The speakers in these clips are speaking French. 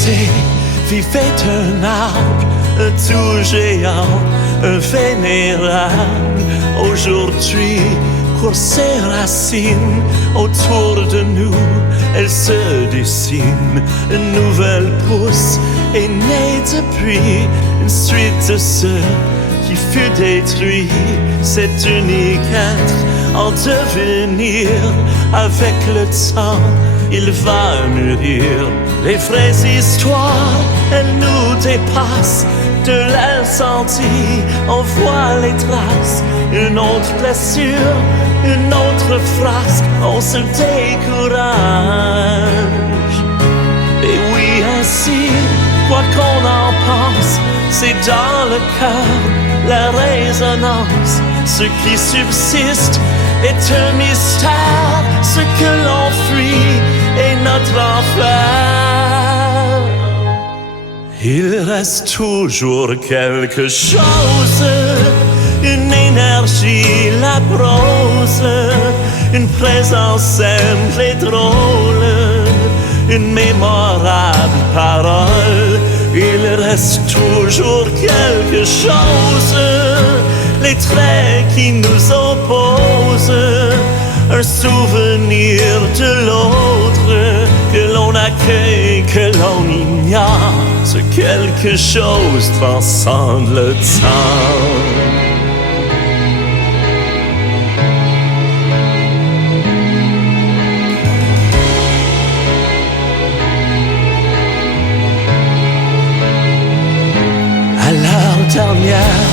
passé vivait un arbre tout géant, vénérable. Aujourd'hui, court ses racines autour de nous, elle se dessine. Une nouvelle pousse est née depuis une suite de ceux qui fut détruit. Cet unique être en devenir, avec le temps, il va mûrir. Les vraies histoires, elles nous dépassent. De l'incendie, on voit les traces. Une autre blessure, une autre frasque, on se décourage. Et oui, ainsi, quoi qu'on en pense, c'est dans le cœur la résonance. Ce qui subsiste est un mystère. Ce que l'on fuit est notre enfer. Il reste toujours quelque chose, une énergie, la prose, une présence simple et drôle, une mémorable parole. Il reste toujours quelque chose, les traits qui nous opposent, un souvenir de l'autre que l'on accueille, que l'on ignore. Ce quelque chose transcende le temps. À l'heure dernière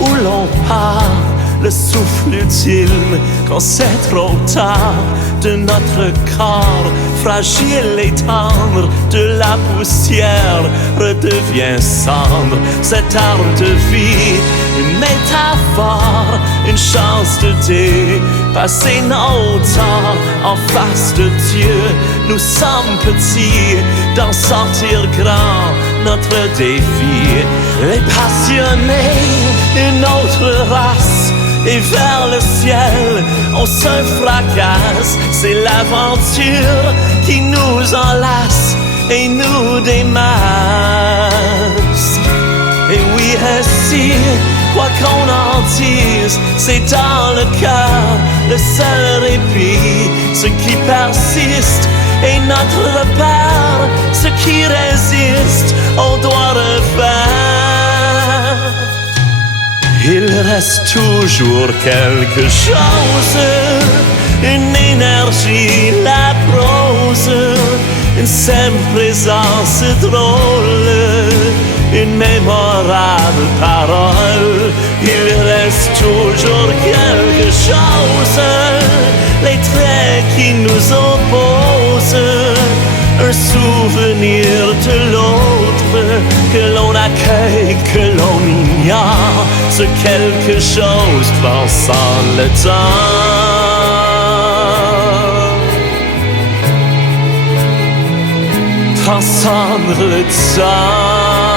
où l'on part, le souffle ultime quand c'est trop tard, de notre corps fragile et tendre, de la poussière redevient cendre. Cette arme de vie, une métaphore, une chance de dépasser nos temps. En face de Dieu, nous sommes petits, d'en sortir grand, notre défi. Les passionnés, une autre race, et vers le ciel, on se fracasse. C'est l'aventure qui nous enlace et nous démasque. Et oui, ainsi, quoi qu'on en dise, c'est dans le cœur le seul répit. Ce qui persiste est notre repère, ce qui résiste, on doit refaire. Il reste toujours quelque chose, une énergie, la prose, une simple présence drôle, une mémorable parole. Il reste toujours quelque chose, les traits qui nous opposent, un souvenir de l'autre que l'on accueille, que l'on ignore. Ce quelque chose transcende le temps, transcende le temps.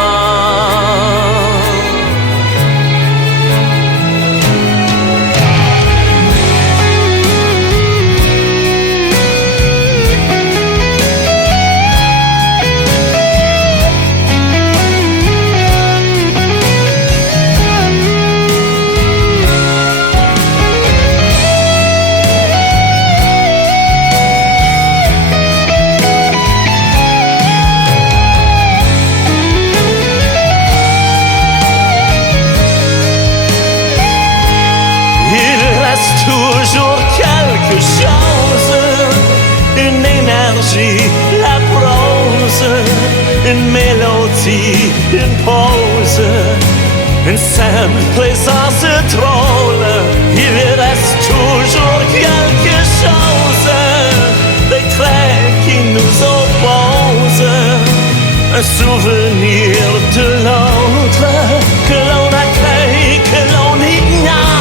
Toujours quelque chose, une énergie, la prose, une mélodie, une pause, une simple présence drôle. Il reste toujours quelque chose, des traits qui nous opposent, un souvenir de l'autre que l'on accueille, que l'on ignore.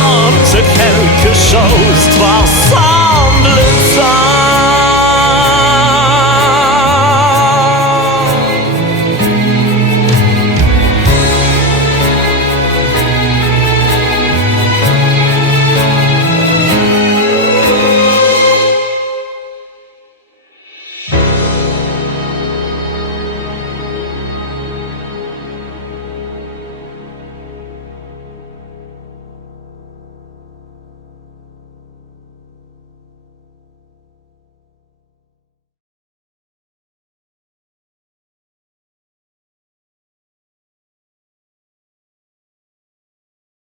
Ce quelque chose transcende